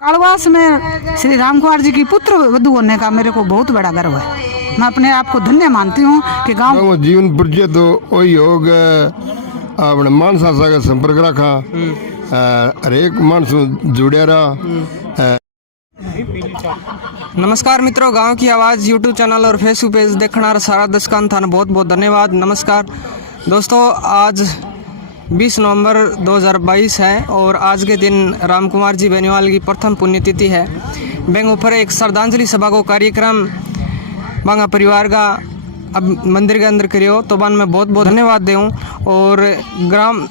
कालवास में श्री राम कुमार जी की पुत्र वधू होने का मेरे को बहुत बड़ा गर्व है। मैं अपने आप को धन्य मानती हूँ कि गांव जीवन परिचय तो वही योग अपने मानसा सागर संपर्क रखा, हर एक मानस जुड़े रहा। नमस्कार मित्रों, गांव की आवाज़ यूट्यूब चैनल और फेसबुक पेज देखना सारा दर्शकों था बहुत बहुत धन्यवाद। नमस्कार दोस्तों, आज 20 नवंबर 2022 है और आज के दिन राम कुमार जी बेनीवाल की प्रथम पुण्यतिथि है। बेंग ऊपर एक श्रद्धांजलि सभा को कार्यक्रम बांगा परिवार का अब मंदिर के अंदर करियो तो बान मैं बहुत बहुत धन्यवाद दूँ। और ग्राम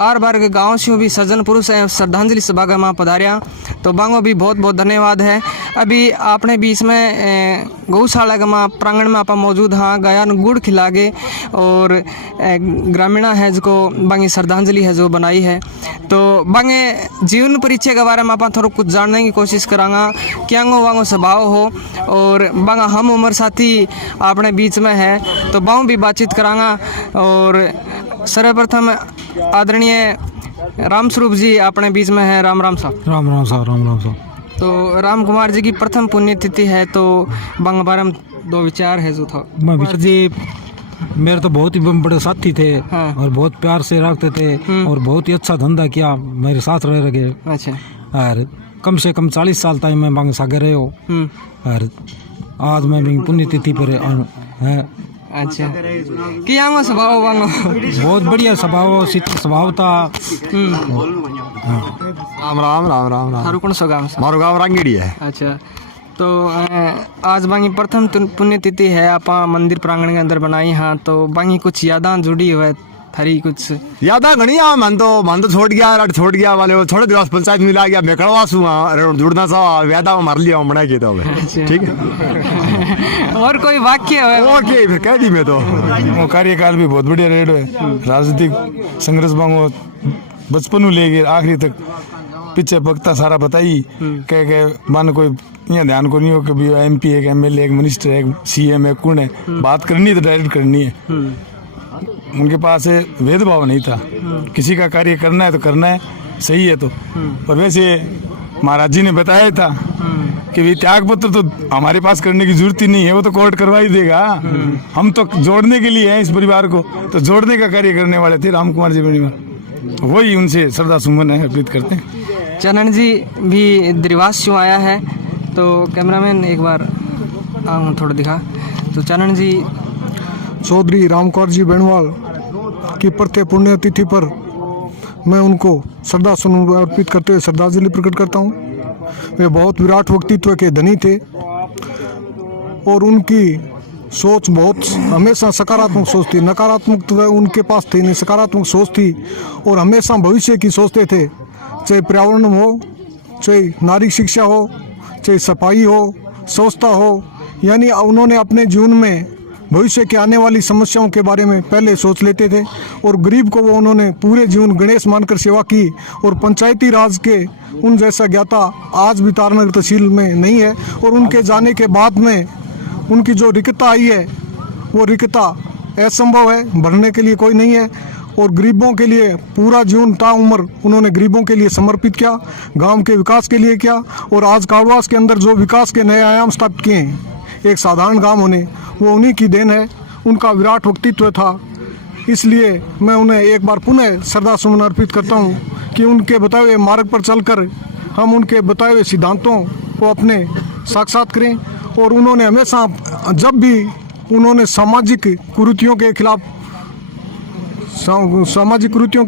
आर बार के गाँव से भी सज्जन पुरुष हैं श्रद्धांजलि सभा का माँ पधारिया तो बांगो भी बहुत बहुत धन्यवाद है। अभी आपने बीच में गौशाला का माँ प्रांगण में आप मौजूद हाँ गाया गुड़ खिला के और ग्रामीणा है जो बांगी श्रद्धांजलि है जो बनाई है। तो बांगे जीवन परिचय के बारे में आप थोड़ा कुछ जानने की कोशिश करांगा, क्या वांगो स्वभाव हो और बांगा हम उम्र साथी आपने बीच में है तो बाँव भी बातचीत करांगा। और सर्वप्रथम आदरणीय राम स्वरूप जी अपने बीच में है। राम राम साहब। राम राम साहब। राम राम साहब। तो राम कुमार जी की प्रथम पुण्यतिथि है तो बंग बारे में दो विचार है जो था। कुमार जी मेरे तो बहुत ही बड़े साथी थे। हाँ। और बहुत प्यार से रखते थे और बहुत ही अच्छा धंधा किया, मेरे साथ रह गए। अच्छा। और कम से कम 40 साल तक मैं बांग सागर रहे हो और आज मैं भी पुण्यतिथि पर है। अच्छा, क्या स्वभाव वांगो? बहुत बढ़िया स्वभाव, शीतल स्वभाव था। राम राम राम राम राम। थारू कौन सो गाँव? मारो गाँव रांगीड़ी है। अच्छा, तो आज बांगी प्रथम पुण्यतिथि है, आप मंदिर प्रांगण के अंदर बनाई हाँ तो बांगी कुछ यादां जुड़ी हुई थारी कुछ यादा घनी मन तो छोड़ गया वाले थोड़े दिवस पंचायत मिला गया मैं कड़वासू जुड़ना सा व्यादा मार लिया मना के तो ठीक है। और कोई वाक्य है? और क्या फिर कह दी मैं तो वो कार्यकाल भी बहुत बढ़िया रेड है। राजनीतिक संघर्ष बांगो बचपन ले गए आखिरी तक पीछे पकता सारा बताई कह मन कोई यहाँ ध्यान को नहीं हो कभी MP है, MLA, एक मिनिस्टर है, CM है, कौन है, बात करनी तो डायरेक्ट करनी है। उनके पास भेदभाव नहीं था, किसी का कार्य करना है तो करना है, सही है तो। और वैसे महाराज जी ने बताया था कि भाई त्याग पत्र तो हमारे पास करने की जरूरत ही नहीं है, वो तो कोर्ट करवा ही देगा। हम तो जोड़ने के लिए हैं इस परिवार को, तो जोड़ने का कार्य करने वाले थे राम कुमार जी बेनीवाल। वही उनसे श्रद्धा सुमन है अर्पित करते हैं। चरण जी भी द्रिवास से आया है तो कैमरामैन एक बार थोड़ा दिखा। तो चरण जी चौधरी राम कुमार जी बेनीवाल की प्रत्येक पुण्यतिथि पर मैं उनको श्रद्धा सुमन अर्पित करते हुए श्रद्धांजलि प्रकट करता हूँ। वे बहुत विराट व्यक्तित्व के धनी थे और उनकी सोच बहुत हमेशा सकारात्मक सोच थी, नकारात्मक तो उनके पास थी नहीं, सकारात्मक सोच थी और हमेशा भविष्य की सोचते थे। चाहे पर्यावरण हो, चाहे नारी शिक्षा हो, चाहे सफाई हो, स्वच्छता हो, यानी उन्होंने अपने जीवन में भविष्य के आने वाली समस्याओं के बारे में पहले सोच लेते थे और गरीब को वो उन्होंने पूरे जीवन गणेश मानकर सेवा की। और पंचायती राज के उन जैसा ज्ञाता आज भी तारानगर तहसील में नहीं है और उनके जाने के बाद में उनकी जो रिक्तता आई है वो रिक्तता असंभव है, भरने के लिए कोई नहीं है। और गरीबों के लिए पूरा जीवन ताउम्र उन्होंने गरीबों के लिए समर्पित किया, गांव के विकास के लिए किया। और आज कालवास के अंदर जो विकास के नए आयाम स्थापित किए हैं, एक साधारण गांव होने, वो उन्हीं की देन है, उनका विराट व्यक्तित्व था। इसलिए मैं उन्हें एक बार पुनः श्रद्धा सुमन अर्पित करता हूँ कि उनके बताए हुए मार्ग पर चलकर हम उनके बताए हुए सिद्धांतों को अपने साक्षात करें। और उन्होंने हमेशा जब भी उन्होंने सामाजिक कुरीतियों के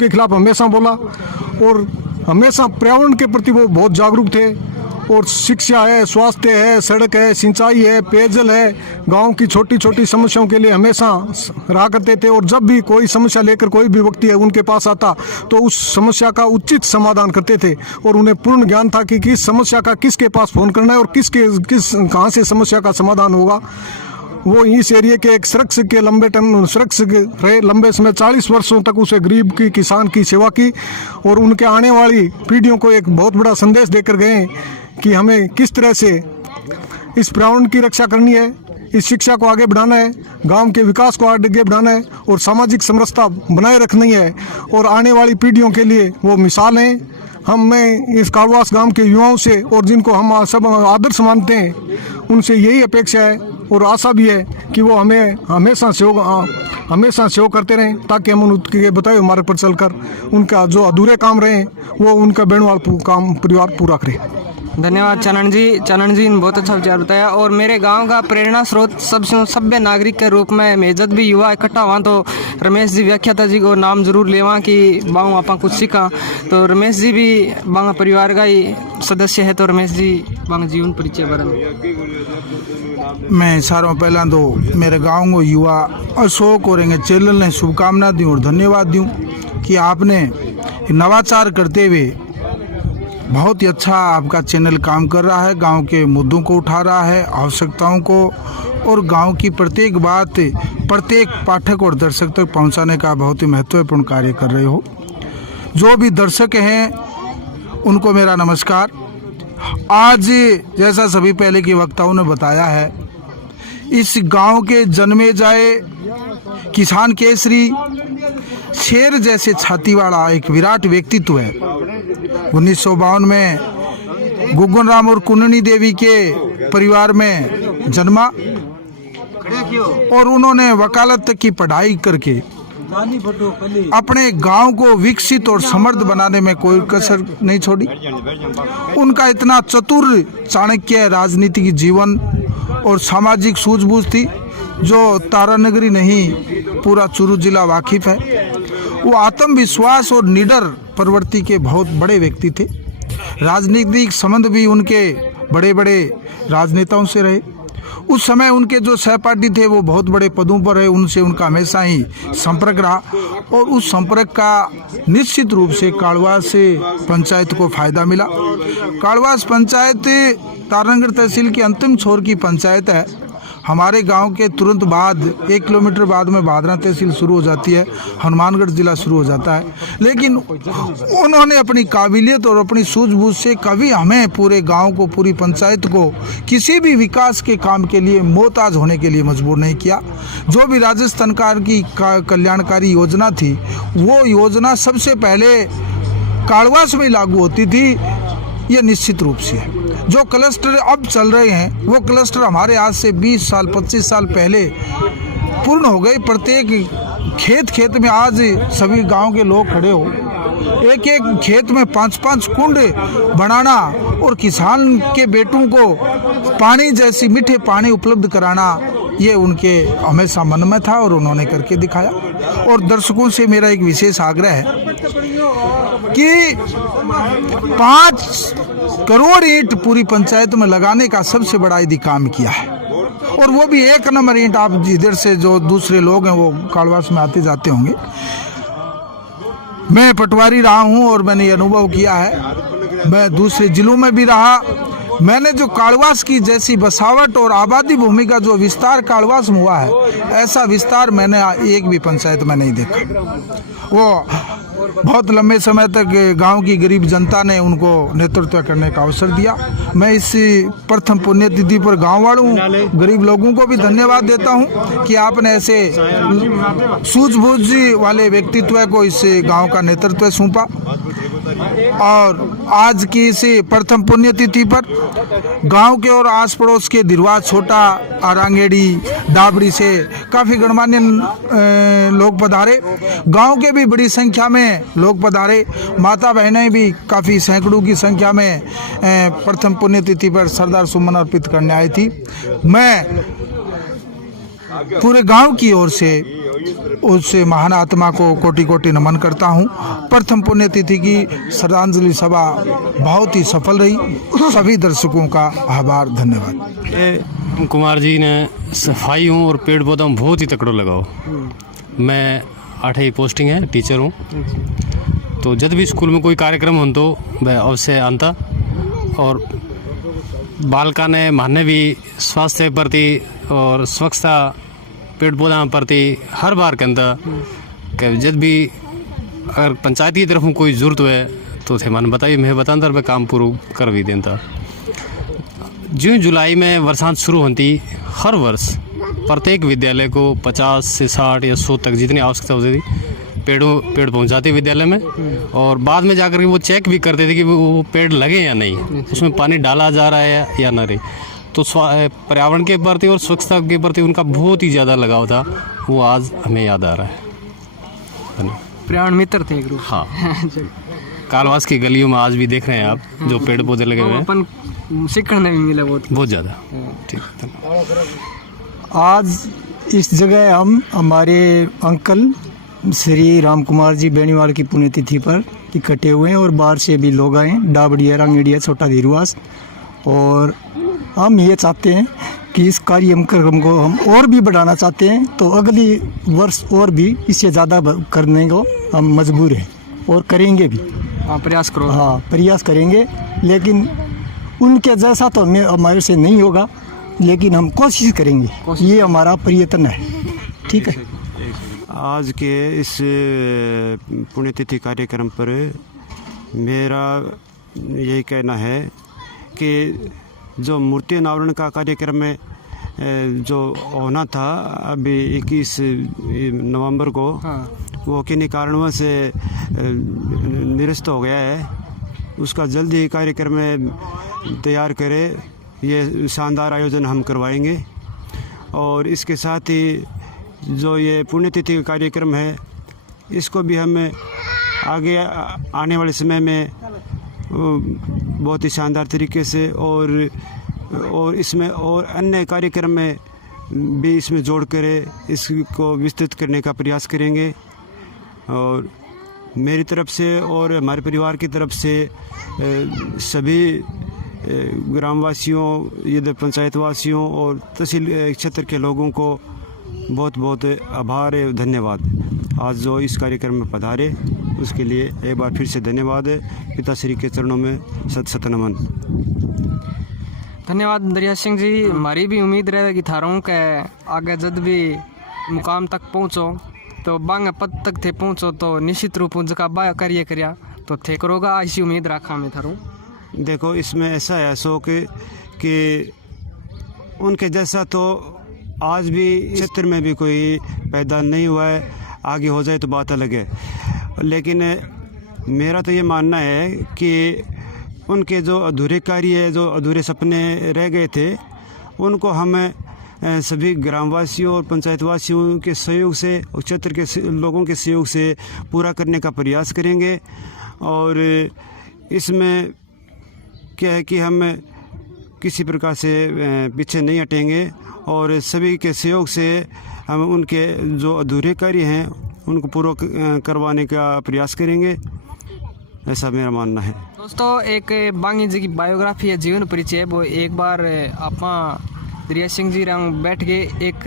खिलाफ हमेशा बोला और हमेशा पर्यावरण के प्रति वो बहुत जागरूक थे। और शिक्षा है, स्वास्थ्य है, सड़क है, सिंचाई है, पेयजल है, गांव की छोटी छोटी समस्याओं के लिए हमेशा रहा करते थे। और जब भी कोई समस्या लेकर कोई भी व्यक्ति है उनके पास आता तो उस समस्या का उचित समाधान करते थे। और उन्हें पूर्ण ज्ञान था कि किस समस्या का किसके पास फ़ोन करना है और कहाँ से समस्या का समाधान होगा। वो इस एरिया के एक सुरक्षक के लंबे समय 40 वर्षों तक उसे गरीब की किसान की सेवा की और उनके आने वाली पीढ़ियों को एक बहुत बड़ा संदेश देकर गए कि हमें किस तरह से इस पर्यावरण की रक्षा करनी है, इस शिक्षा को आगे बढ़ाना है, गांव के विकास को आगे बढ़ाना है और सामाजिक समरसता बनाए रखनी है। और आने वाली पीढ़ियों के लिए वो मिसाल हैं। मैं इस कालवास गांव के युवाओं से और जिनको हम सब आदर्श मानते हैं उनसे यही अपेक्षा है और आशा भी है कि वो हमें हमेशा सहयोग करते रहें ताकि हम उनके बताए हुए मार्ग पर चलकर उनका जो अधूरे काम रहे वो उनका बेणवाल काम परिवार पूरा करे। धन्यवाद चरण जी ने बहुत अच्छा विचार बताया। और मेरे गांव का प्रेरणा स्रोत सबसे सभ्य नागरिक के रूप में मैं जब भी युवा इकट्ठा हुआ तो रमेश जी व्याख्याता जी को नाम जरूर लेवा कि बांग आप कुछ सीखा। तो रमेश जी भी बांग परिवार का ही सदस्य है। तो रमेश जी बांग जीवन परिचय बारे में मैं सारों पहला तो मेरे गांव को युवा अशोक और चैनल ने शुभकामना दी और धन्यवाद दूं कि आपने नवाचार करते हुए बहुत ही अच्छा आपका चैनल काम कर रहा है, गांव के मुद्दों को उठा रहा है, आवश्यकताओं को और गांव की प्रत्येक बात प्रत्येक पाठक और दर्शक तक पहुंचाने का बहुत ही महत्वपूर्ण कार्य कर रहे हो। जो भी दर्शक हैं उनको मेरा नमस्कार। आज जैसा सभी पहले के वक्ताओं ने बताया है, इस गांव के जन्मे जाए किसान केसरी शेर जैसे छाती वाला एक विराट व्यक्तित्व है। 1952 में गुगन राम और कुननी देवी के परिवार में जन्मा और उन्होंने वकालत तक की पढ़ाई करके अपने गांव को विकसित और समृद्ध बनाने में कोई कसर नहीं छोड़ी। उनका इतना चतुर चाणक्य राजनीतिक जीवन और सामाजिक सूझबूझ थी जो तारानगरी नहीं पूरा चूरू जिला वाकिफ है। वो आत्मविश्वास और निडर प्रवृत्ति के बहुत बड़े व्यक्ति थे। राजनीतिक संबंध भी उनके बड़े बड़े राजनेताओं से रहे। उस समय उनके जो सहपाठी थे वो बहुत बड़े पदों पर रहे, उनसे उनका हमेशा ही संपर्क रहा और उस संपर्क का निश्चित रूप से कालवास पंचायत को फायदा मिला। कालवास पंचायत तारानगर तहसील की अंतिम छोर की पंचायत है। हमारे गांव के तुरंत बाद 1 किलोमीटर बाद में भादरा तहसील शुरू हो जाती है, हनुमानगढ़ जिला शुरू हो जाता है। लेकिन उन्होंने अपनी काबिलियत और अपनी सूझबूझ से कभी हमें पूरे गांव को पूरी पंचायत को किसी भी विकास के काम के लिए मोहताज होने के लिए मजबूर नहीं किया। जो भी राजस्थान सरकार की कल्याणकारी योजना थी वो योजना सबसे पहले कालवास में लागू होती थी। ये निश्चित रूप से है। जो क्लस्टर अब चल रहे हैं वो क्लस्टर हमारे आज से 20 साल 25 साल पहले पूर्ण हो गए। प्रत्येक खेत में आज सभी गांव के लोग खड़े हो, एक एक खेत में 5-5 कुंड बनाना और किसान के बेटों को पानी जैसी मीठे पानी उपलब्ध कराना, ये उनके हमेशा मन में था और उन्होंने करके दिखाया। और दर्शकों से मेरा एक विशेष आग्रह है कि 5 करोड़ ईंट पूरी पंचायत में लगाने का सबसे बड़ा यदि काम किया है और वो भी 1 नंबर ईंट। आप इधर से जो दूसरे लोग हैं वो कालवास में आते जाते होंगे, मैं पटवारी रहा हूं और मैंने ये अनुभव किया है। मैं दूसरे जिलों में भी रहा, मैंने जो कालवास की जैसी बसावट और आबादी भूमि का जो विस्तार कालवास में हुआ है, ऐसा विस्तार मैंने एक भी पंचायत में नहीं देखा। वो बहुत लंबे समय तक गांव की गरीब जनता ने उनको नेतृत्व करने का अवसर दिया। मैं इस प्रथम पुण्यतिथि पर गांव वालों गरीब लोगों को भी धन्यवाद देता हूं कि आपने ऐसे सूझबूझ वाले व्यक्तित्व को इस गांव का नेतृत्व सौंपा। और आज की इस प्रथम पुण्यतिथि पर गांव के और आस पड़ोस के दिरवा, छोटा, आरांगेड़ी, डाबड़ी से काफ़ी गणमान्य लोग पधारे। गांव के भी बड़ी संख्या में लोग पधारे। माता बहनें भी काफ़ी सैकड़ों की संख्या में प्रथम पुण्यतिथि पर सरदार सुमन अर्पित करने आई थी। मैं पूरे गांव की ओर से उस महान आत्मा को कोटि कोटि नमन करता हूं। प्रथम पुण्यतिथि की श्रद्धांजलि सभा बहुत ही सफल रही। सभी दर्शकों का आभार, धन्यवाद। कुमार जी ने सफाई हूँ और पेड़ पौधा बहुत ही तकड़ो लगाओ। मैं 8वीं पोस्टिंग है, टीचर हूँ। तो जब भी स्कूल में कोई कार्यक्रम हो तो मैं अवश्य आता और बालका ने माने भी स्वास्थ्य प्रति और स्वच्छता पेड़ पौधा प्रति हर बार के अंदर जब भी अगर पंचायत की तरफ कोई जरूरत है तो थे मन बताइए, मैं बताता मैं काम पूरा कर भी देता। जून जुलाई में बरसात शुरू होती, हर वर्ष प्रत्येक विद्यालय को 50 से 60 या 100 तक जितनी आवश्यकता होती थी पेड़ पहुंचाते विद्यालय में, और बाद में जाकर के वो चेक भी करते थे कि वो पेड़ लगे या नहीं, उसमें पानी डाला जा रहा है या नहीं। तो पर्यावरण के प्रति और स्वच्छता के प्रति उनका बहुत ही ज़्यादा लगाव था, वो आज हमें याद आ रहा है। पर्यावरण मित्र थे एक रूप। हाँ कालवास की गलियों में आज भी देख रहे हैं आप जो पेड़ पौधे लगे हुए हैं, अपन सीखने भी मिला बहुत ज़्यादा। ठीक, आज इस जगह हम हमारे अंकल श्री राम कुमार जी बेनीवाल की पुण्यतिथि पर इकट्ठे हुए हैं और बाहर से भी लोग आए हैं, डाबड़िया, रंगेड़िया, छोटा धीरुआस। और हम ये चाहते हैं कि इस कार्यक्रम को हम और भी बढ़ाना चाहते हैं, तो अगली वर्ष और भी इससे ज़्यादा करने को हम मजबूर हैं और करेंगे भी। प्रयास करो। हाँ प्रयास करेंगे, लेकिन उनके जैसा तो हमारे से नहीं होगा, लेकिन हम कोशिश करेंगे, ये हमारा प्रयत्न है। ठीक है। आज के इस पुण्यतिथि कार्यक्रम पर मेरा यही कहना है कि जो मूर्ति अनावरण का कार्यक्रम में जो होना था अभी 21 नवंबर को, वो किन्हीं कारणों से निरस्त हो गया है। उसका जल्दी ही कार्यक्रम में तैयार करें, ये शानदार आयोजन हम करवाएंगे। और इसके साथ ही जो ये पुण्यतिथि कार्यक्रम है, इसको भी हमें आगे आने वाले समय में बहुत ही शानदार तरीके से और इसमें और अन्य कार्यक्रम में भी इसमें जोड़ कर इसको विस्तृत करने का प्रयास करेंगे। और मेरी तरफ से और हमारे परिवार की तरफ से सभी ग्रामवासियों, यदि पंचायत वासियों और तहसील क्षेत्र के लोगों को बहुत बहुत आभार है, धन्यवाद। आज जो इस कार्यक्रम में पधारे उसके लिए एक बार फिर से धन्यवाद है। पिताश्री के चरणों में सत सत नमन। धन्यवाद दरिया सिंह जी। हमारी भी उम्मीद रहेगी थारों के आगे जब भी मुकाम तक पहुँचो तो बांग पद तक थे पहुँचो तो निश्चित रूप उनका बा कार्य करिया तो थे करोगा, ऐसी उम्मीद रखा मैं थारों। देखो इसमें ऐसा है अशोक कि उनके जैसा तो आज भी क्षेत्र में भी कोई पैदा नहीं हुआ है, आगे हो जाए तो बात अलग है। लेकिन मेरा तो ये मानना है कि उनके जो अधूरे कार्य, जो अधूरे सपने रह गए थे, उनको हम सभी ग्रामवासियों और पंचायतवासियों के सहयोग से और क्षेत्र के लोगों के सहयोग से पूरा करने का प्रयास करेंगे। और इसमें क्या है कि हम किसी प्रकार से पीछे नहीं हटेंगे और सभी के सहयोग से हम उनके जो अधूरे कार्य हैं उनको पूरा करवाने का प्रयास करेंगे, ऐसा मेरा मानना है। दोस्तों एक बांगी जी की बायोग्राफी है, जीवन परिचय, वो एक बार आप दरिया सिंह जी रंग बैठ के एक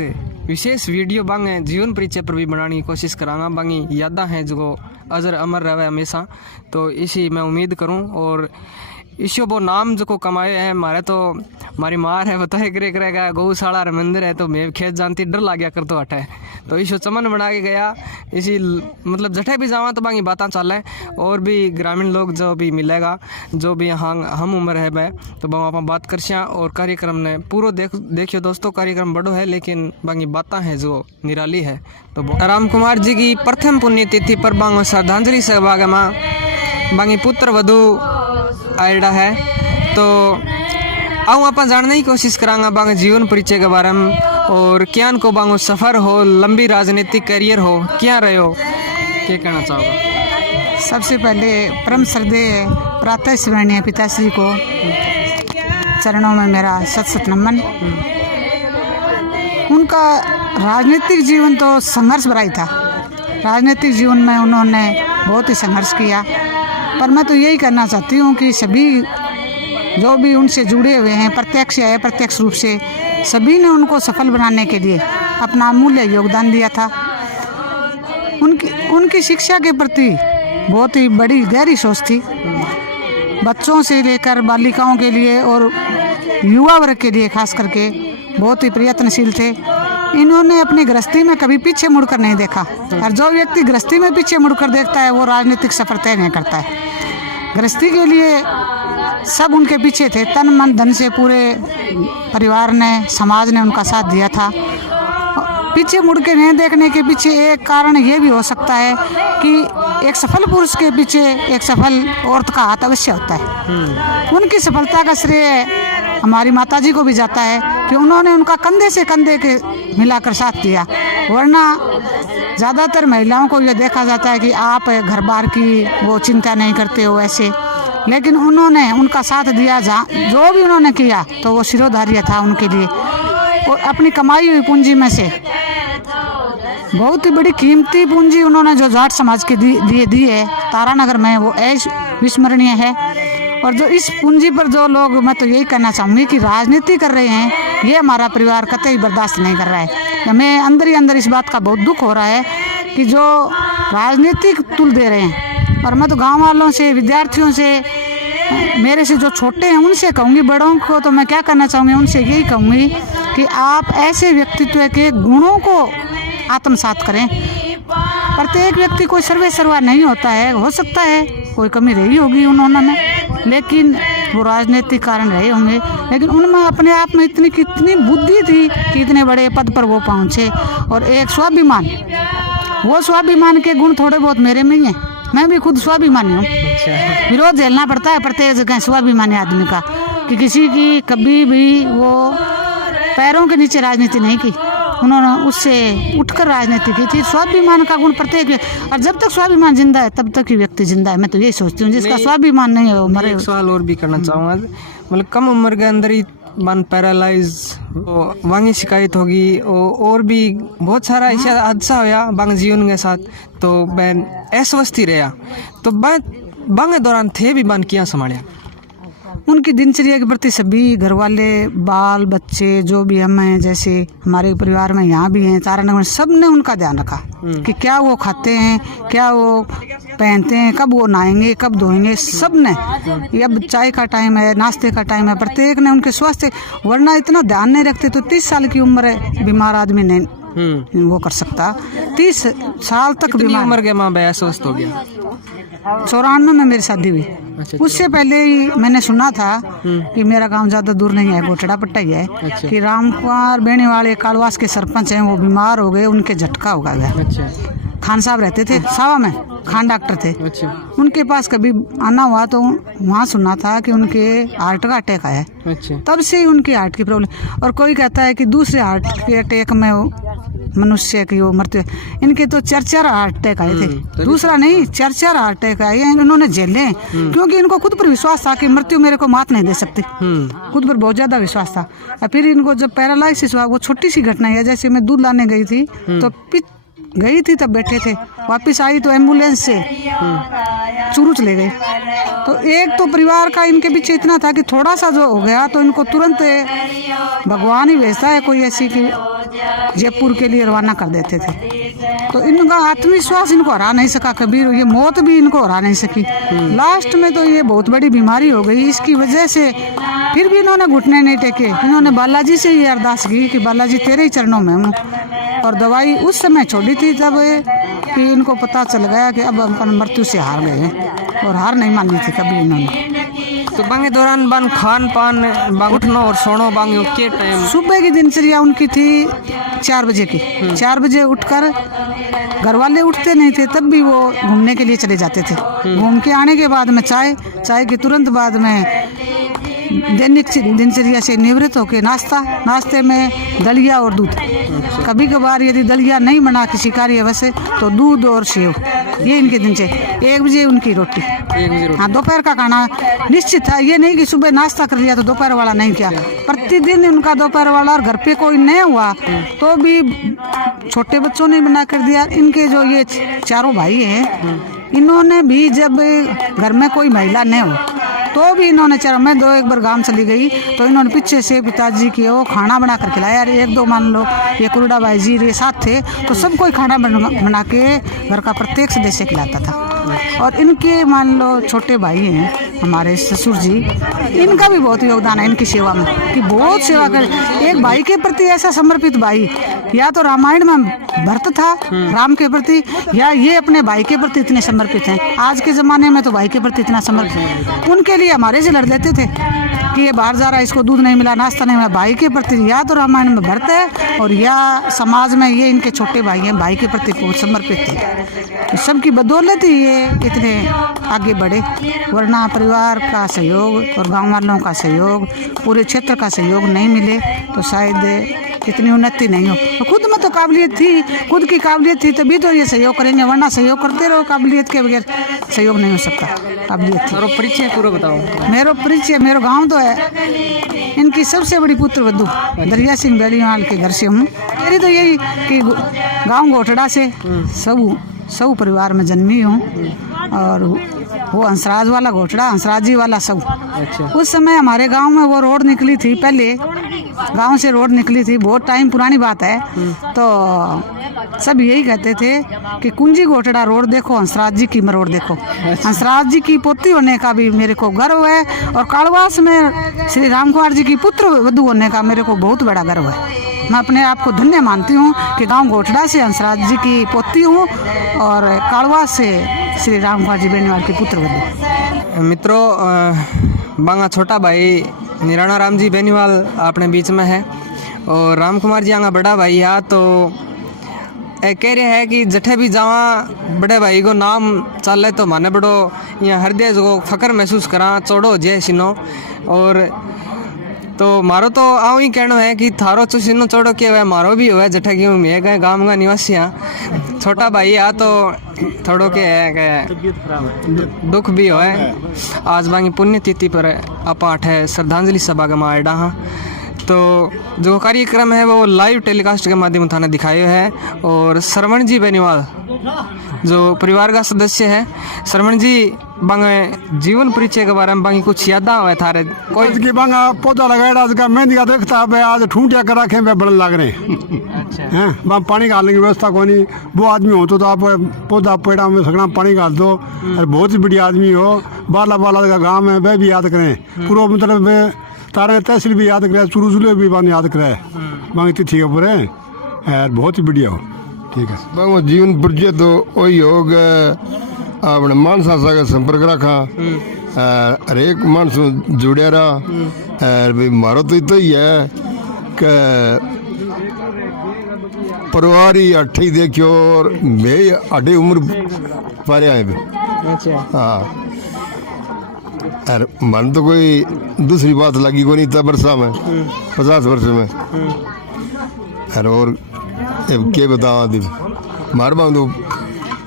विशेष वीडियो बांग जीवन परिचय पर भी बनाने की कोशिश करांगा। बांगी यादा हैं जो अजर अमर रहे हमेशा, तो इसी मैं उम्मीद करूं। और इसी वो नाम जो को कमाए हैं हमारे, तो हमारी मार है बताए करे करेगा गौशाला और मंदिर है, तो मैं खेत जानती डर लग गया कर तो हटे, तो इस चमन बना के गया। इसी मतलब जठे भी जावा तो बाकी बातें चल रहे और भी ग्रामीण लोग जो भी मिलेगा, जो भी यहाँ हम उम्र है भाई, तो वहाँ आप बात कर सिया। और कार्यक्रम ने पूरा देखियो दोस्तों, कार्यक्रम बड़ो है लेकिन बाकी बातें हैं जो निराली है। तो राम कुमार जी की प्रथम पुण्यतिथि पर बांगो श्रद्धांजलि सहभाग में बाकी पुत्र वधु आयडा है, तो आओ आप जानने की कोशिश करांगा बांग जीवन परिचय के बारे में और क्या को बांगो सफ़र हो, लंबी राजनीतिक करियर हो, क्या रहे हो, क्या कहना चाहोगे? सबसे पहले परम श्रद्धेय प्रातः स्मरणीय पिताश्री को चरणों में मेरा सत सत नमन। उनका राजनीतिक जीवन तो संघर्ष भरा ही था। राजनीतिक जीवन में उन्होंने बहुत ही संघर्ष किया, पर मैं तो यही करना चाहती हूँ कि सभी जो भी उनसे जुड़े हुए हैं, प्रत्यक्ष या अप्रत्यक्ष रूप से, सभी ने उनको सफल बनाने के लिए अपना अमूल्य योगदान दिया था। उनकी शिक्षा के प्रति बहुत ही बड़ी गहरी सोच थी। बच्चों से लेकर बालिकाओं के लिए और युवा वर्ग के लिए खास करके बहुत ही प्रयत्नशील थे। इन्होंने अपनी गृहस्थी में कभी पीछे मुड़कर नहीं देखा, और जो व्यक्ति गृहस्थी में पीछे मुड़कर देखता है वो राजनीतिक सफर तय नहीं करता है। गृहस्थी के लिए सब उनके पीछे थे, तन मन धन से पूरे परिवार ने, समाज ने उनका साथ दिया था। पीछे मुड़ के नहीं देखने के पीछे एक कारण ये भी हो सकता है कि एक सफल पुरुष के पीछे एक सफल औरत का हाथ अवश्य होता है। उनकी सफलता का श्रेय हमारी माताजी को भी जाता है कि उन्होंने उनका कंधे से कंधे के मिलाकर साथ दिया। वरना ज़्यादातर महिलाओं को यह देखा जाता है कि आप घर बार की वो चिंता नहीं करते हो ऐसे, लेकिन उन्होंने उनका साथ दिया। जो भी उन्होंने किया तो वो सिरोधार्य था उनके लिए, और अपनी कमाई हुई पूंजी में से बहुत ही बड़ी कीमती पूंजी उन्होंने जो जाट समाज के लिए दी है तारानगर में, वो विस्मरणीय है। और जो इस पूंजी पर जो लोग, मैं तो यही कहना चाहूँगी कि राजनीति कर रहे हैं, ये हमारा परिवार कतई बर्दाश्त नहीं कर रहा है। हमें अंदर ही अंदर इस बात का बहुत दुख हो रहा है कि जो राजनीतिक तुल दे रहे हैं। और मैं तो गांव वालों से, विद्यार्थियों से, मेरे से जो छोटे हैं उनसे कहूँगी, बड़ों को तो मैं क्या करना चाहूँगी, उनसे यही कहूँगी कि आप ऐसे व्यक्तित्व के गुणों को आत्मसात करें। प्रत्येक व्यक्ति कोई सर्वे सर्वा नहीं होता है, हो सकता है कोई कमी रही होगी उन्होंने, लेकिन वो राजनीतिक कारण रहे होंगे, लेकिन उनमें अपने आप में इतनी कितनी बुद्धि थी कि इतने बड़े पद पर वो पहुँचे। और एक स्वाभिमान, वो स्वाभिमान के गुण थोड़े बहुत मेरे में ही हैं। मैं भी खुद स्वाभिमानी हूँ। विरोध झेलना पड़ता है प्रत्येक जगह स्वाभिमानी आदमी का, कि किसी की कभी भी वो पैरों के नीचे राजनीति नहीं की, उन्होंने उससे उठकर राजनीति की थी। स्वाभिमान का गुण प्रत्येक, और जब तक स्वाभिमान जिंदा है तब तक ही व्यक्ति जिंदा है। मैं तो यही सोचती हूँ, जिसका स्वाभिमान नहीं है वो मरे। एक सवाल और भी करना चाहूँगा, मतलब कम उम्र के अंदर ही मन पैरालाइज, वांगी शिकायत होगी और भी बहुत सारा ऐसा हादसा होया बांग जीवन के साथ, तो बैन अस्वस्थ ही रहा, तो बांग दौरान थे भी बान किया संभालिया। उनकी दिनचर्या के प्रति सभी घर वाले, बाल बच्चे जो भी हम हैं, जैसे हमारे परिवार में यहाँ भी हैं तारानगर में, सब ने उनका ध्यान रखा कि क्या वो खाते हैं, क्या वो पहनते हैं, कब वो नहाएंगे, कब धोएंगे, सब ने। ये अब चाय का टाइम है, नाश्ते का टाइम है, प्रत्येक ने उनके स्वास्थ्य, वरना इतना ध्यान नहीं रखते तो 30 साल की उम्र है, बीमार आदमी नहीं वो कर सकता। 30 साल तक बीमार। उम्र के माँ बाप स्वस्थ हो गया? 94 में मेरी शादी हुई। उससे पहले ही मैंने सुना था कि मेरा गांव ज़्यादा दूर नहीं है, गोटड़ा पट्टा ही है, कि रामकुमार बेनीवाल कालवास के सरपंच हैं, वो बीमार हो गए, उनके झटका हो गया। खान साहब रहते थे सावा में, खान डॉक्टर थे। उनके पास कभी आना हुआ तो वहाँ सुना था कि उनके हार्ट का अटैक आया है। तब से ही उनकी हार्ट की प्रॉब्लम। और कोई कहता है कि दूसरे हार्ट के अटैक में मनुष्य की वो मृत्यु, इनके तो 4 हार्ट अटैक आए थे, दूसरा नहीं 4 हार्ट अटैक आए हैं। इन्होंने झेले क्योंकि इनको खुद पर विश्वास था कि मृत्यु मेरे को मात नहीं दे सकती, खुद पर बहुत ज्यादा विश्वास था। फिर इनको जब पैरालाइसिस हुआ, वो छोटी सी घटना है, जैसे मैं दूध लाने गई थी तो गई थी तब बैठे थे, वापस आई तो एम्बुलेंस से चूरू चले गए। तो एक तो परिवार का इनके पीछे इतना था कि थोड़ा सा जो हो गया तो इनको तुरंत भगवान ही भेजता है कोई ऐसी कि जयपुर के लिए रवाना कर देते थे। तो इनका आत्मविश्वास इनको हरा नहीं सका कभी, ये मौत भी इनको हरा नहीं सकी। लास्ट में तो ये बहुत बड़ी बीमारी हो गई, इसकी वजह से फिर भी इन्होंने घुटने नहीं टेके। इन्होंने बालाजी से ये अरदास की कि बालाजी तेरे ही चरणों में हूँ। और दवाई उस समय छोड़ी थी तब कि इनको पता चल गया कि अब अपन मृत्यु से हार गए हैं, और हार नहीं मानी थी कभी इन्होंने। तो बांगे दौरान बांग खान पान, बांग उठना और सोना, बांग के टाइम सुबह की दिनचर्या उनकी थी 4 बजे की। 4 बजे उठकर, घर वाले उठते नहीं थे तब भी वो घूमने के लिए चले जाते थे। घूम के आने के बाद में चाय के तुरंत बाद में दैनिक दिनचर्या से निवृत्त होकर नाश्ते में दलिया और दूध। कभी कभार यदि दलिया नहीं बना किसी कार्य से तो दूध और सेव, ये इनके दिनचर्या। 1 बजे उनकी रोटी। हाँ, दोपहर का खाना निश्चित था, ये नहीं कि सुबह नाश्ता कर लिया तो दोपहर वाला नहीं किया। प्रतिदिन उनका दोपहर वाला, और घर पे कोई नहीं हुआ तो भी छोटे बच्चों ने बना कर दिया। इनके जो ये 4 भाई हैं, इन्होंने भी जब घर में कोई महिला नहीं हो तो भी इन्होंने मैं एक बार गांव चली गई तो इन्होंने पीछे से पिताजी की वो खाना बना कर खिलाया। 1-2 मान लो ये कुरुड़ा भाई जी ये साथ थे तो सब कोई खाना बना के घर का प्रत्येक सदस्य खिलाता था। और इनके मान लो छोटे भाई हैं हमारे ससुर जी, इनका भी बहुत योगदान है इनकी सेवा में, कि बहुत सेवा कर। एक भाई के प्रति ऐसा समर्पित भाई, या तो रामायण में भरत था राम के प्रति, या ये अपने भाई के प्रति इतने समर्पित हैं। आज के ज़माने में तो भाई के प्रति इतना समर्पित, उनके लिए हमारे से लड़ लेते थे कि ये बाहर जा रहा है, इसको दूध नहीं मिला, नाश्ता नहीं मिला। भाई के प्रति या तो रामायण में भरत है, और या समाज में ये इनके छोटे भाई हैं, भाई के प्रति बहुत समर्पित थे। तो सबकी बदौलत ही ये इतने आगे बढ़े, वरना परिवार का सहयोग और गांव वालों का सहयोग, पूरे क्षेत्र का सहयोग नहीं मिले तो शायद इतनी उन्नति नहीं हो। तो खुद में तो काबिलियत थी, खुद की काबिलियत थी तभी तो ये सहयोग करेंगे, वरना सहयोग करते रहो, काबिलियत के बगैर सहयोग नहीं हो सकता। काबिलियत थी। और परिचय पूरा बताओ। मेरो परिचय, मेरो गांव तो है, इनकी सबसे बड़ी पुत्र वधू दरिया सिंह बेड़ीवाल के घर से हूँ। मेरी तो यही कि गांव घोटड़ा से सब परिवार में जन्मी हूँ, और वो हंसराज वाला घोटड़ा, हंसराज जी वाला सब। उस समय हमारे गांव में वो रोड निकली थी, पहले गांव से रोड निकली थी, बहुत टाइम पुरानी बात है। तो सब यही कहते थे कि कुंजी घोटड़ा रोड देखो, हंसराज जी की रोड देखो। हंसराज जी की पोती होने का भी मेरे को गर्व है, और कालवास में श्री राम कुमार जी की पुत्र वधू होने का मेरे को बहुत बड़ा गर्व है। मैं अपने आप को धन्य मानती हूँ कि गांव घोटड़ा से हंसराज जी की पोती हूँ, और कालवास से श्री राम कुमार जी बेनीवाल के पुत्र वधू। मित्रों, बांगा छोटा भाई निराणा राम जी बेनीवाल अपने बीच में है, और राम कुमार जी आंगा बड़ा भाई है। तो कह रहे हैं कि जठे भी जावा बड़े भाई को नाम चले तो माने बड़ो यहाँ हृदय को फकर महसूस करा, चौड़ो जय सिनो। और तो मारो तो आओ ही कहना है कि थारो तो सिनो चौड़ो के हुआ, मारो भी हुआ जठे कि मैं गए गाँव का निवासी हाँ, छोटा भाई आ तो थोड़ो के है दुख भी हो है। आज बांगी पुण्यतिथि पर आप आठे श्रद्धांजलि सभा के मायडा हाँ। तो जो कार्यक्रम है वो लाइव टेलीकास्ट के माध्यम थाने दिखाए है, और श्रवण जी बेनीवाल जो परिवार का सदस्य है, श्रवण जी बांगे जीवन परिचय के बारे में बांगी कुछ यादा हुआ थारे कोई की बांगा पौधा लगाया, आज का मेहंदी का देखता है, आज ठूंठिया कर रखे हैं, बड़न लग रहे हैं। वहाँ पानी डालने की व्यवस्था को नहीं, वो आदमी हो तो आप पौधा पेड़ा में सगना पानी डाल दो। अरे बहुत ही बढ़िया आदमी हो, बाला का गाँव में वह भी याद करें, पूरा मतलब तारे तहसील भी याद करे, चुरू जिले भी बांग याद करे, बांगी तिथि के ऊपर है, बहुत ही बढ़िया हो। ठीक है, बांगो जीवन परिचय तो वही योग अपने मानसा का संपर्क रखा, हर एक मानस जुड़िया रहा। मारो तो इतना ही है कि परिवार ही अट्ठे ही देखियो, और मैं अड्डे उम्र पारे आए। हाँ, अरे मन तो कोई दूसरी बात लगी को नहीं था वर्षा में, 50 वर्ष में। अरे और क्या बताओ आदमी मार बांग दो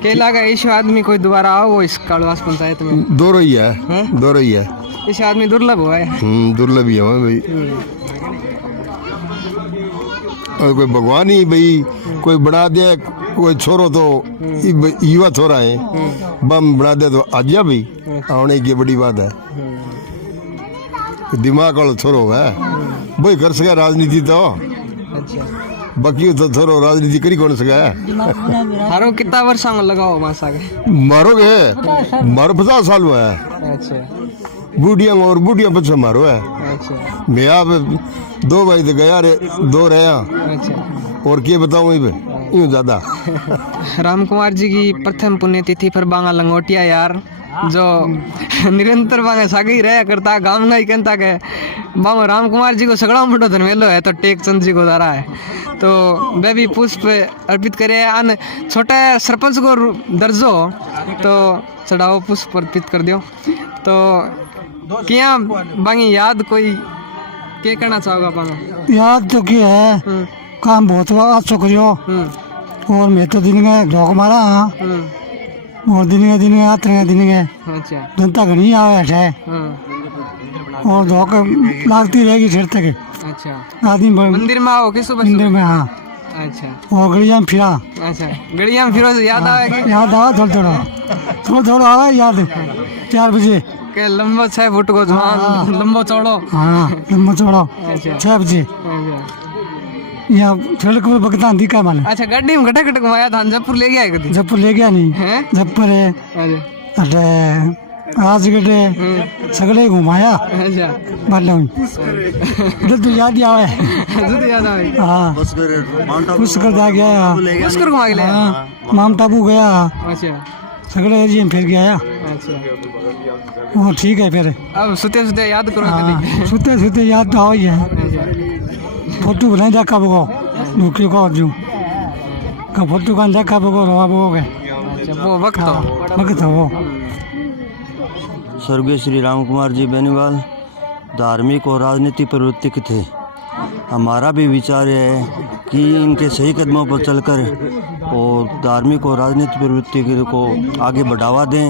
के लगा इस आदमी कोई दोबारा आओ इस कालवास पंचायत में। दो रही है, दो रही है। इस आदमी दुर्लभ हुआ है। दुर्लभ ही है भाई। और कोई भगवान ही भाई कोई बना दे, कोई छोरो तो युवा छोरा है, बम बना दे तो आज्ञा भी आने की बड़ी बात है। दिमाग वाला छोरो है वही कर सके राजनीति तो। बाकी तो छोरो राजनीति करी कौन सके। हारो कितना वर्ष में लगाओ मासा के मारोगे, मारो 50 साल हुआ है। अच्छा, बूढ़िया और बूढ़िया बच्चा मारो है। अच्छा, मैं आप 2 भाई तो गया रे, 2 रहे। अच्छा, और क्या बताऊँ यूँ ज्यादा। राम कुमार जी की प्रथम पुण्यतिथि पर बांगा लंगोटिया यार जो निरंतर बांगा सागे ही रहा करता, गाँव ना ही कहता के बांगो राम कुमार जी को सगड़ा मोटो धनवेलो है तो टेक चंद जी को दारा है। तो वे भी पुष्प अर्पित करे, अन छोटे सरपंच को दर्जो तो चढ़ाओ पुष्प अर्पित कर दियो। तो क्या बांगी याद कोई क्या करना चाहोगा बांगा? याद तो क्या है, काम बहुत अच्छा करियो, और मैं तो दिन में ढोक मारा हाँ, और दिन में आते दिन में अच्छा, जनता घनी आवे है, और धोख लागती रहेगी फिर तक। अच्छा, आदमी मंदिर में आओ किस सुबह मंदिर में हाँ। अच्छा, और गड़िया में फिरा। अच्छा, गड़िया में फिरो से याद आवे? याद आवा थोड़ा थोड़ा आवा याद। 4 बजे के लंबो 6 फुट को जवान, लंबो चौड़ो। हाँ, लंबो चौड़ो 6 बजे। यहाँ सड़क पर भगता आंधी का माने अच्छा गाड़ी में घटा घटा घुमाया था जयपुर ले गया कभी जयपुर ले गया नहीं हैं जयपुर है अच्छा अरे आज गए सगले घुमाया अच्छा मालूम तो याद ही आवे जुद याद आई हाँ पुष्कर जा गया पुष्कर घुमा के ले हाँ माउंट आबू गया अच्छा सगले एरिया में फिर गया अच्छा वो ठीक है फिर अब सुते सुते याद करो हाँ सुते सुते याद तो हो ही है फोटो बनाई देखा बगो दुखी को जो का फोटो का देखा बगो रवा बगो के अच्छा वो वक्त हो मगत हो स्वर्गीय श्री राम कुमार जी बेनीवाल धार्मिक और राजनीतिक प्रवृत्ति के थे। हमारा भी विचार है कि इनके सही कदमों पर चलकर और धार्मिक और राजनीतिक प्रवृत्ति को आगे बढ़ावा दें।